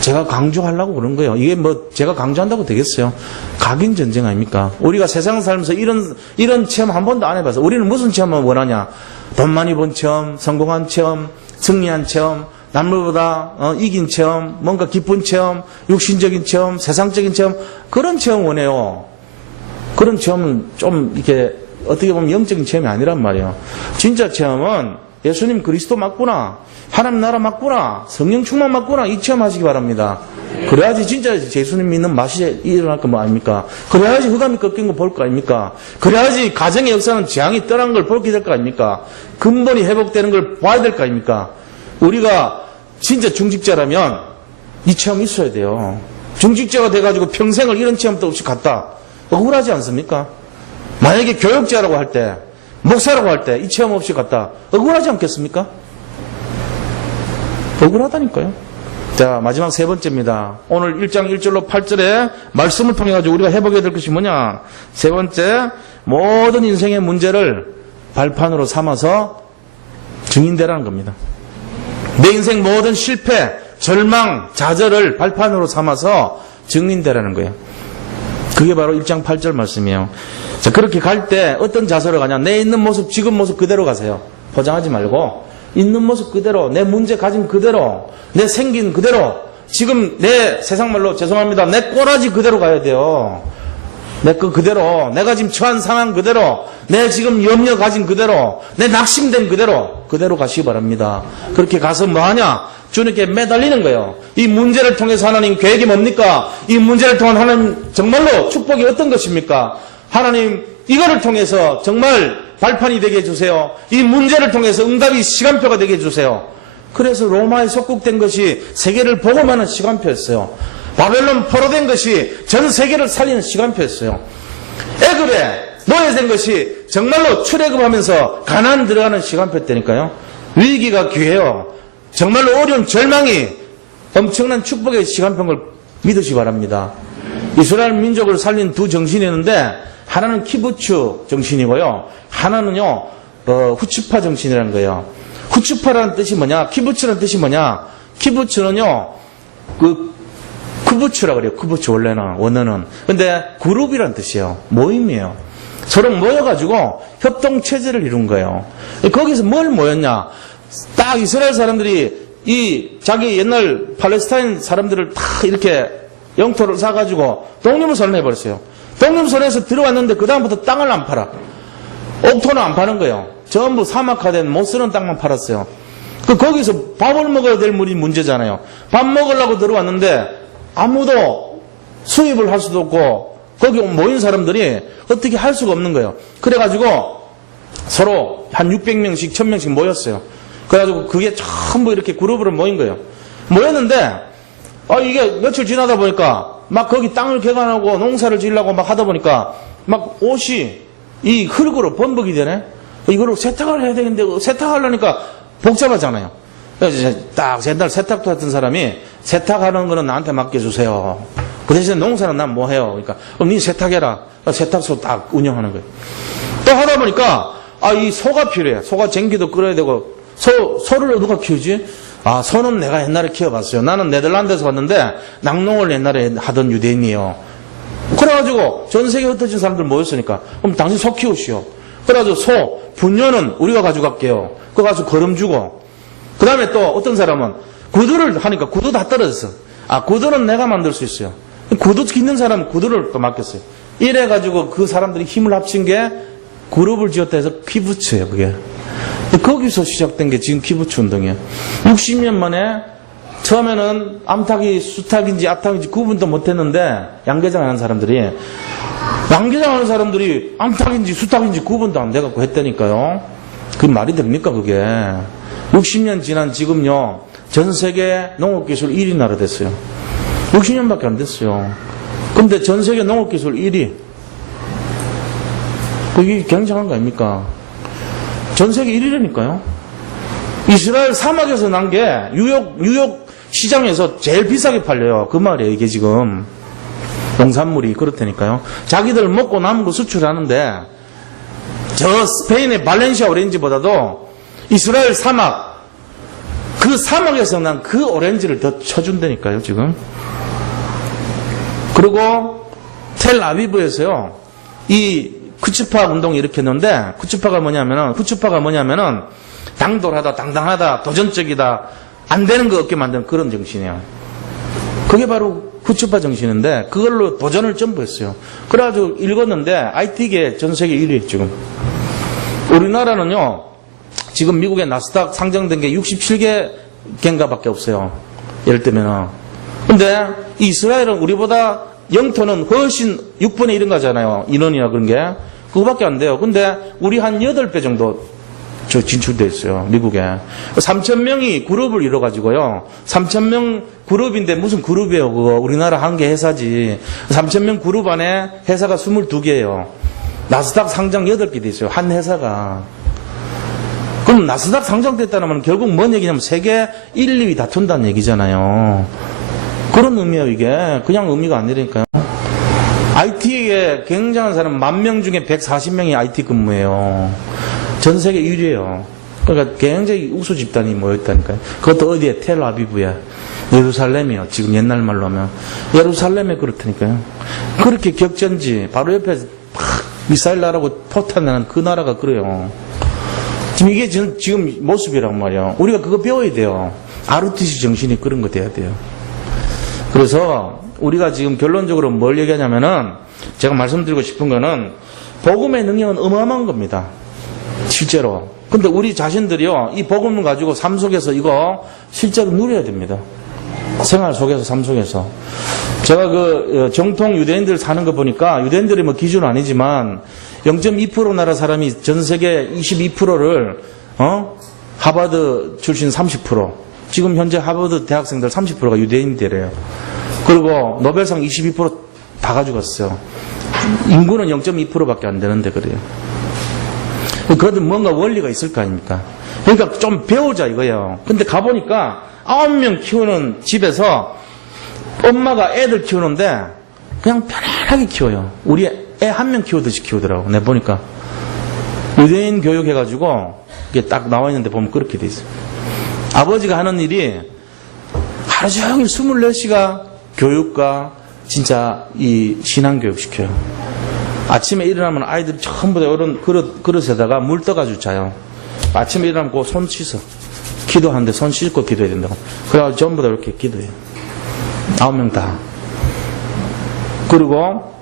제가 강조하려고 그런 거예요. 이게 뭐 제가 강조한다고 되겠어요? 각인 전쟁 아닙니까? 우리가 세상 살면서 이런 체험 한 번도 안 해봐서 우리는 무슨 체험을 원하냐? 돈 많이 번 체험, 성공한 체험, 승리한 체험, 남들보다 이긴 체험, 뭔가 기쁜 체험, 육신적인 체험, 세상적인 체험, 그런 체험 원해요. 그런 체험은 좀 이렇게 어떻게 보면 영적인 체험이 아니란 말이에요. 진짜 체험은 예수님 그리스도 맞구나, 하나님 나라 맞구나, 성령 충만 맞구나, 이 체험하시기 바랍니다. 그래야지 진짜 예수님 믿는 맛이 일어날 거 뭐 아닙니까? 그래야지 흑암이 꺾인 거 볼 거 아닙니까? 그래야지 가정의 역사는 재앙이 떠난 걸 보게 될 거 아닙니까? 근본이 회복되는 걸 봐야 될 거 아닙니까? 우리가 진짜 중직자라면 이 체험이 있어야 돼요. 중직자가 돼가지고 평생을 이런 체험도 없이 갔다. 억울하지 않습니까? 만약에 교역자라고 할 때, 목사라고 할 때 이 체험 없이 갔다. 억울하지 않겠습니까? 억울하다니까요. 자, 마지막 세 번째입니다. 오늘 1장 1절로 8절에 말씀을 통해 가지고 우리가 해보게 될 것이 뭐냐? 세 번째, 모든 인생의 문제를 발판으로 삼아서 증인되라는 겁니다. 내 인생 모든 실패, 절망, 좌절을 발판으로 삼아서 증인되라는 거예요. 그게 바로 1장 8절 말씀이에요. 자, 그렇게 갈 때 어떤 자세로 가냐? 내 있는 모습, 지금 모습 그대로 가세요. 포장하지 말고 있는 모습 그대로, 내 문제 가진 그대로, 내 생긴 그대로, 지금 내 세상말로 죄송합니다, 내 꼬라지 그대로 가야 돼요. 내 거 그대로, 내가 지금 처한 상황 그대로, 내 지금 염려 가진 그대로, 내 낙심된 그대로 가시기 바랍니다. 그렇게 가서 뭐하냐? 주님께 매달리는 거예요. 이 문제를 통해서 하나님 계획이 뭡니까? 이 문제를 통한 하나님 정말로 축복이 어떤 것입니까? 하나님 이거를 통해서 정말 발판이 되게 해주세요. 이 문제를 통해서 응답이 시간표가 되게 해주세요. 그래서 로마에 속국된 것이 세계를 복음하는 시간표였어요. 바벨론 포로된 것이 전 세계를 살리는 시간표였어요. 애굽에 노예된 것이 정말로 출애굽하면서 가나안 들어가는 시간표였다니까요. 위기가 기회요. 정말로 어려운 절망이 엄청난 축복의 시간표인 걸 믿으시기 바랍니다. 이스라엘 민족을 살린 두 정신이었는데 하나는 키부츠 정신이고요. 하나는요 후츠파 정신이라는 거예요. 후츠파라는 뜻이 뭐냐? 키부츠라는 뜻이 뭐냐? 키부츠는요 크부츠라고 그래요. 크부츠 원어는. 근데 그룹이라는 뜻이에요. 모임이에요. 서로 모여가지고 협동체제를 이룬 거예요. 거기서 뭘 모였냐? 딱 이스라엘 사람들이 이 자기 옛날 팔레스타인 사람들을 다 이렇게 영토를 사가지고 독립선언을 해버렸어요. 독립선언에서 들어왔는데 그 다음부터 땅을 안 팔아. 옥토는 안 파는 거예요. 전부 사막화된 못 쓰는 땅만 팔았어요. 거기서 밥을 먹어야 될 물이 문제잖아요. 밥 먹으려고 들어왔는데 아무도 수입을 할 수도 없고 거기 모인 사람들이 어떻게 할 수가 없는 거예요. 그래가지고 서로 한 600명씩 1000명씩 모였어요. 그래가지고 그게 전부 이렇게 그룹으로 모인 거예요. 모였는데 이게 며칠 지나다 보니까 막 거기 땅을 개간하고 농사를 지으려고 막 하다 보니까 막 옷이 이 흙으로 범벅이 되네. 이거를 세탁을 해야 되는데 세탁하려니까 복잡하잖아요. 그래서 딱 옛날 세탁도 했던 사람이 세탁하는 거는 나한테 맡겨주세요. 그 대신에 농사는 난 뭐 해요? 그러니까 그럼 니 세탁해라. 세탁소 딱 운영하는 거예요. 또 하다 보니까 이 소가 필요해. 소가 쟁기도 끌어야 되고, 소를 누가 키우지? 소는 내가 옛날에 키워봤어요. 나는 네덜란드에서 왔는데, 낙농을 옛날에 하던 유대인이에요. 그래가지고, 전 세계 흩어진 사람들 모였으니까, 그럼 당신 소 키우시오. 그래가지고 분뇨는 우리가 가져갈게요. 그거 가서 거름 주고, 그 다음에 또 어떤 사람은 구두를 하니까 구두 다 떨어졌어. 구두는 내가 만들 수 있어요. 구두 있는 사람은 구두를 또 맡겼어요. 이래가지고 그 사람들이 힘을 합친 게 그룹을 지었다 해서 키부츠예요, 그게. 거기서 시작된 게 지금 키부츠 운동이에요. 60년 만에 처음에는 암탉이 수탉인지 압탉인지 구분도 못했는데 양계장 하는 사람들이 암탉인지 수탉인지 구분도 안 돼갖고 했다니까요. 그게 말이 됩니까, 그게. 60년 지난 지금요, 전 세계 농업기술 1위 나라 됐어요. 60년밖에 안 됐어요. 근데 전 세계 농업기술 1위. 그게 굉장한 거 아닙니까? 전 세계 1위라니까요. 이스라엘 사막에서 난 게 뉴욕 시장에서 제일 비싸게 팔려요. 그 말이에요, 이게 지금. 농산물이 그렇다니까요. 자기들 먹고 남은 거 수출하는데, 저 스페인의 발렌시아 오렌지보다도 이스라엘 사막, 그 사막에서 난 그 오렌지를 더 쳐준다니까요, 지금. 그리고 텔아비브에서요, 이 쿠츠파 운동이 일으켰는데, 쿠츠파가 뭐냐면은, 당당하다, 도전적이다, 안 되는 거 없게 만드는 그런 정신이에요. 그게 바로 쿠츠파 정신인데, 그걸로 도전을 전부 했어요. 그래가지고 읽었는데, IT계 전 세계 1위 지금. 우리나라는요, 지금 미국에 나스닥 상장된 게 67개인가 밖에 없어요. 예를 들면은. 근데 이스라엘은 우리보다 영토는 훨씬 6분의 1인 거잖아요. 인원이나 그런 게. 그거밖에 안 돼요. 근데 우리 한 8배 정도 진출돼 있어요. 미국에. 3,000명이 그룹을 이뤄가지고요. 3,000명 그룹인데 무슨 그룹이에요, 그거. 우리나라 한 개 회사지. 3,000명 그룹 안에 회사가 22개예요. 나스닥 상장 8개 돼 있어요. 한 회사가. 그럼 나스닥 상장됐다는 결국 뭔 얘기냐면 세계 1, 2위 다툰다는 얘기잖아요. 그런 의미예요, 이게. 그냥 의미가 아니라니까요. IT에 굉장한 사람 10,000명 중에 140명이 IT 근무해요. 전 세계 1위예요. 그러니까 굉장히 우수 집단이 모였다니까요. 그것도 어디에? 텔아비브에. 예루살렘이요. 지금 옛날 말로 하면. 예루살렘에 그렇다니까요. 그렇게 격전지, 바로 옆에 미사일 나라고 포탄나는 그 나라가 그래요. 지금 이게 지금 모습이란 말이에요. 우리가 그거 배워야 돼요. ROTC 정신이 그런 거 돼야 돼요. 그래서 우리가 지금 결론적으로 뭘 얘기하냐면은 제가 말씀드리고 싶은 거는 복음의 능력은 어마어마한 겁니다. 실제로. 근데 우리 자신들이요, 이 복음을 가지고 삶 속에서 이거 실제로 누려야 됩니다. 생활 속에서, 삶 속에서. 제가 정통 유대인들 사는 거 보니까 유대인들이 뭐 기준은 아니지만 0.2% 나라 사람이 전 세계 22%를, 하버드 출신 30%. 지금 현재 하버드 대학생들 30%가 유대인들이래요. 그리고 노벨상 22% 다 가져갔어요. 인구는 0.2%밖에 안 되는데 그래요. 그래도 뭔가 원리가 있을 거 아닙니까? 그러니까 좀 배우자 이거예요. 근데 가보니까 9명 키우는 집에서 엄마가 애들 키우는데 그냥 편안하게 키워요. 우리 애 1명 키우듯이 키우더라고. 내가 보니까. 유대인 교육해가지고 이게 딱 나와 있는데 보면 그렇게 돼 있어요. 아버지가 하는 일이 하루 종일 24시간 교육과 진짜 이 신앙교육 시켜요. 아침에 일어나면 아이들이 전부 다 이런 그릇에다가 물 떠가지고 자요. 아침에 일어나면 그 손 씻어. 기도하는데 손 씻고 기도해야 된다고. 그래가지고 전부 다 이렇게 기도해요. 9명 다. 그리고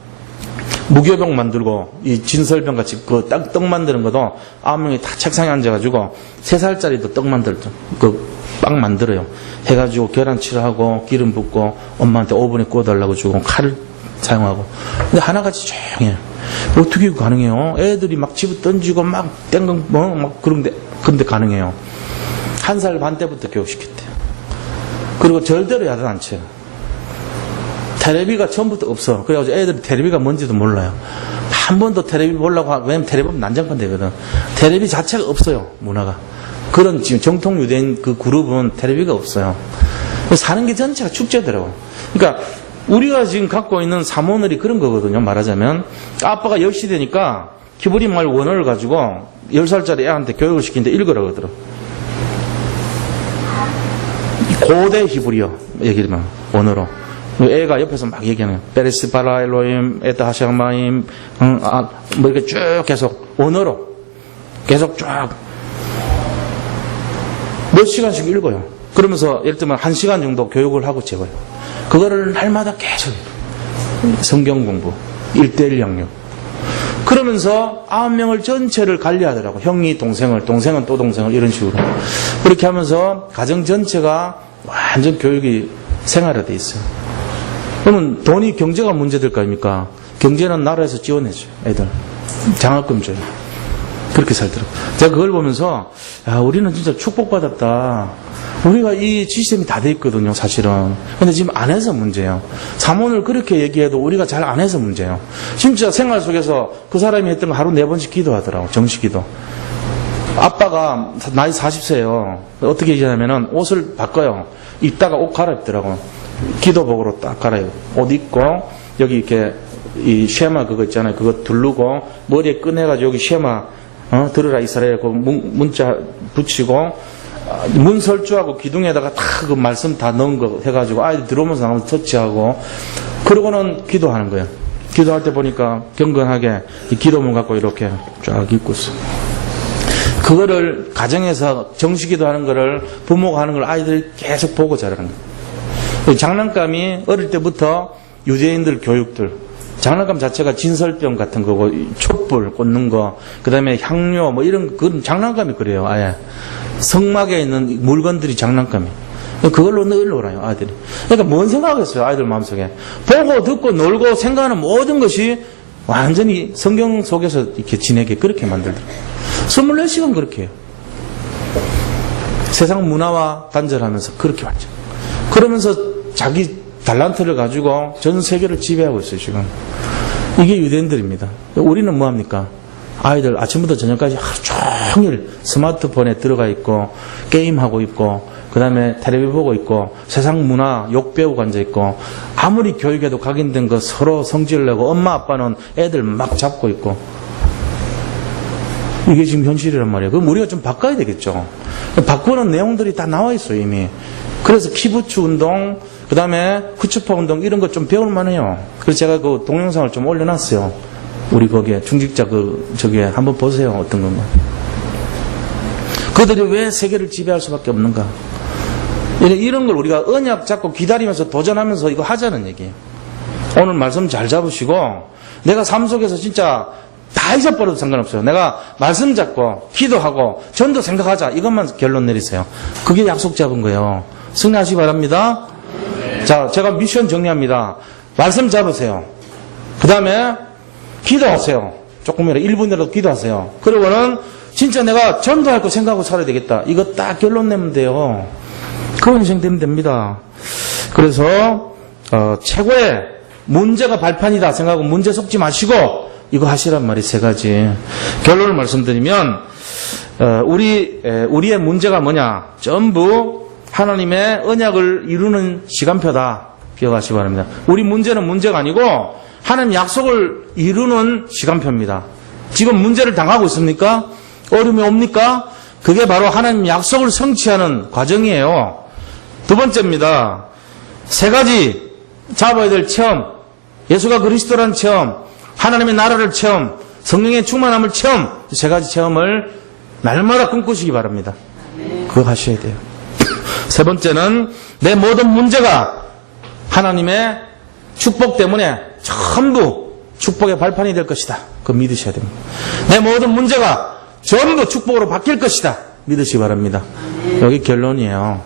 무교병 만들고 이 진설병 같이 그 떡 만드는 것도 9명이 다 책상에 앉아가지고 3살짜리도 떡 만들죠. 그 빵 만들어요. 해가지고 계란치를 하고 기름 붓고 엄마한테 오븐에 구워달라고 주고 칼을 사용하고. 근데 하나같이 조용해요. 어떻게 가능해요? 애들이 막 집어 던지고 막 땡강 막 그런데 근데 가능해요. 1살 반 때부터 교육시켰대요. 그리고 절대로 야단 안 쳐요. 테레비가 처음부터 없어. 그래가지고 애들이 테레비가 뭔지도 몰라요. 한 번도 테레비 보려고 하고, 왜냐면 테레비는 난장판 되거든. 테레비 자체가 없어요, 문화가. 그런 지금 정통 유대인 그 그룹은 테레비가 없어요. 사는 게 전체가 축제더라고. 그러니까 우리가 지금 갖고 있는 사모늘이 그런 거거든요, 말하자면. 아빠가 10시 되니까 히브리 말 원어를 가지고 10살짜리 애한테 교육을 시키는데 읽으라 그러더라. 고대 히브리어 얘기하면 원어로. 애가 옆에서 막 얘기하는 베레스 바라 엘로임 에타 하샤마임 뭐 이렇게 쭉 계속 원어로 계속 쫙 몇 시간씩 읽어요. 그러면서 예를 들면 1시간 정도 교육을 하고 재워요. 그거를 날마다 계속 성경 공부 1:1 양육. 그러면서 9명을 전체를 관리하더라고. 형이 동생을, 동생은 또 동생을 이런 식으로. 그렇게 하면서 가정 전체가 완전 교육이 생활화돼 있어요. 그러면 돈이 경제가 문제될 거 아닙니까? 경제는 나라에서 지원해줘요. 애들. 장학금 줘요. 그렇게 살더라고요. 제가 그걸 보면서 야, 우리는 진짜 축복받았다. 우리가 이 시스템이 다 돼 있거든요, 사실은. 근데 지금 안 해서 문제예요. 사모를 그렇게 얘기해도 우리가 잘 안 해서 문제예요. 진짜 생활 속에서 그 사람이 했던 거 하루 4번씩 기도하더라고, 정식기도. 아빠가 나이 40세예요. 어떻게 얘기하냐면은 옷을 바꿔요. 입다가 옷 갈아입더라고. 기도복으로 딱 갈아입고 옷 입고 여기 이렇게 이 쉐마 그거 있잖아요. 그거 두르고 머리에 꺼내가지고 여기 쉐마 들으라 이스라엘 그 문자 붙이고 문설주하고 기둥에다가 다 그 말씀 다 넣은 거 해가지고 아이들 들어오면서 나오면서 터치하고 그러고는 기도하는 거예요. 기도할 때 보니까 경건하게 이 기도문 갖고 이렇게 쫙 입고 있어. 그거를 가정에서 정식기도 하는 거를 부모가 하는 걸 아이들이 계속 보고 자라는 거예요. 장난감이 어릴 때부터 유대인들 교육들 장난감 자체가 진설병 같은 거고 촛불 꽂는 거 그다음에 향료 뭐 이런 그런 장난감이 그래요. 아예 성막에 있는 물건들이 장난감이 그걸로 늘 놀아요 아이들이. 그러니까 뭔 생각하겠어요 아이들 마음속에. 보고 듣고 놀고 생각하는 모든 것이 완전히 성경 속에서 이렇게 지내게 그렇게 만들더라고요. 24시간 그렇게 해요. 세상 문화와 단절하면서 그렇게 왔죠. 그러면서 자기 달란트를 가지고 전 세계를 지배하고 있어요 지금. 이게 유대인들입니다. 우리는 뭐합니까? 아이들 아침부터 저녁까지 하루 종일 스마트폰에 들어가 있고 게임하고 있고 그 다음에 텔레비 보고 있고 세상 문화 욕 배우고 앉아있고 아무리 교육에도 각인된 거 서로 성질을 내고 엄마 아빠는 애들 막 잡고 있고 이게 지금 현실이란 말이에요. 그럼 우리가 좀 바꿔야 되겠죠. 바꾸는 내용들이 다 나와 있어요 이미. 그래서 키부츠 운동 그 다음에 후추파 운동 이런 거 좀 배울 만해요. 그래서 제가 그 동영상을 좀 올려놨어요. 우리 거기에 중직자 저기에 한번 보세요. 어떤 건가. 그들이 왜 세계를 지배할 수밖에 없는가. 이런 걸 우리가 언약 잡고 기다리면서 도전하면서 이거 하자는 얘기예요. 오늘 말씀 잘 잡으시고 내가 삶 속에서 진짜 다 잊어버려도 상관없어요. 내가 말씀 잡고 기도하고 전도 생각하자 이것만 결론 내리세요. 그게 약속 잡은 거예요. 승리하시기 바랍니다. 자, 제가 미션 정리합니다. 말씀 잡으세요. 그 다음에 기도하세요. 조금이라도 1분이라도 기도하세요. 그리고는 진짜 내가 전도할 거 생각하고 살아야 되겠다. 이거 딱 결론 내면 돼요. 그건 인생되면 됩니다. 그래서 최고의 문제가 발판이다 생각하고 문제 속지 마시고 이거 하시란 말이 3가지. 결론을 말씀드리면 우리의 문제가 뭐냐? 전부 하나님의 언약을 이루는 시간표다. 기억하시기 바랍니다. 우리 문제는 문제가 아니고 하나님 약속을 이루는 시간표입니다. 지금 문제를 당하고 있습니까? 어려움이 옵니까? 그게 바로 하나님 약속을 성취하는 과정이에요. 2번째입니다. 3가지 잡아야 될 체험. 예수가 그리스도란 체험, 하나님의 나라를 체험, 성령의 충만함을 체험, 3가지 체험을 날마다 꿈꾸시기 바랍니다. 그거 하셔야 돼요. 3번째는 내 모든 문제가 하나님의 축복 때문에 전부 축복의 발판이 될 것이다. 그거 믿으셔야 됩니다. 내 모든 문제가 전부 축복으로 바뀔 것이다. 믿으시기 바랍니다. 여기 결론이에요.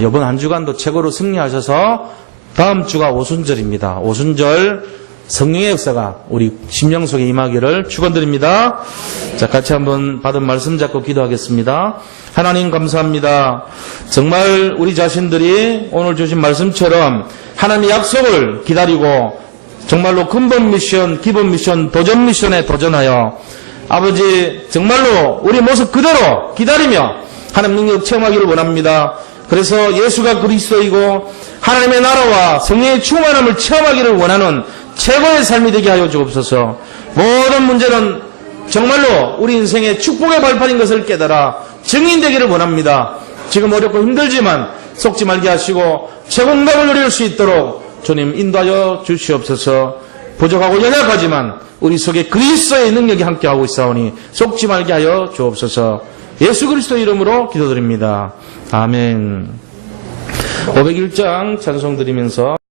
이번 한 주간도 최고로 승리하셔서 다음 주가 오순절입니다. 오순절 성령의 역사가 우리 심령 속에 임하기를 축원드립니다. 자, 같이 한번 받은 말씀 잡고 기도하겠습니다. 하나님 감사합니다. 정말 우리 자신들이 오늘 주신 말씀처럼 하나님의 약속을 기다리고 정말로 근본 미션, 기본 미션, 도전 미션에 도전하여 아버지 정말로 우리 모습 그대로 기다리며 하나님 능력 체험하기를 원합니다. 그래서 예수가 그리스도이고 하나님의 나라와 성령의 충만함을 체험하기를 원하는 최고의 삶이 되게 하여 주옵소서. 모든 문제는 정말로 우리 인생의 축복의 발판인 것을 깨달아 증인되기를 원합니다. 지금 어렵고 힘들지만 속지 말게 하시고 최고감을 누릴 수 있도록 주님 인도하여 주시옵소서. 부족하고 연약하지만 우리 속에 그리스도의 능력이 함께하고 있사오니 속지 말게 하여 주옵소서. 예수 그리스도의 이름으로 기도드립니다. 아멘. 501장 찬송 드리면서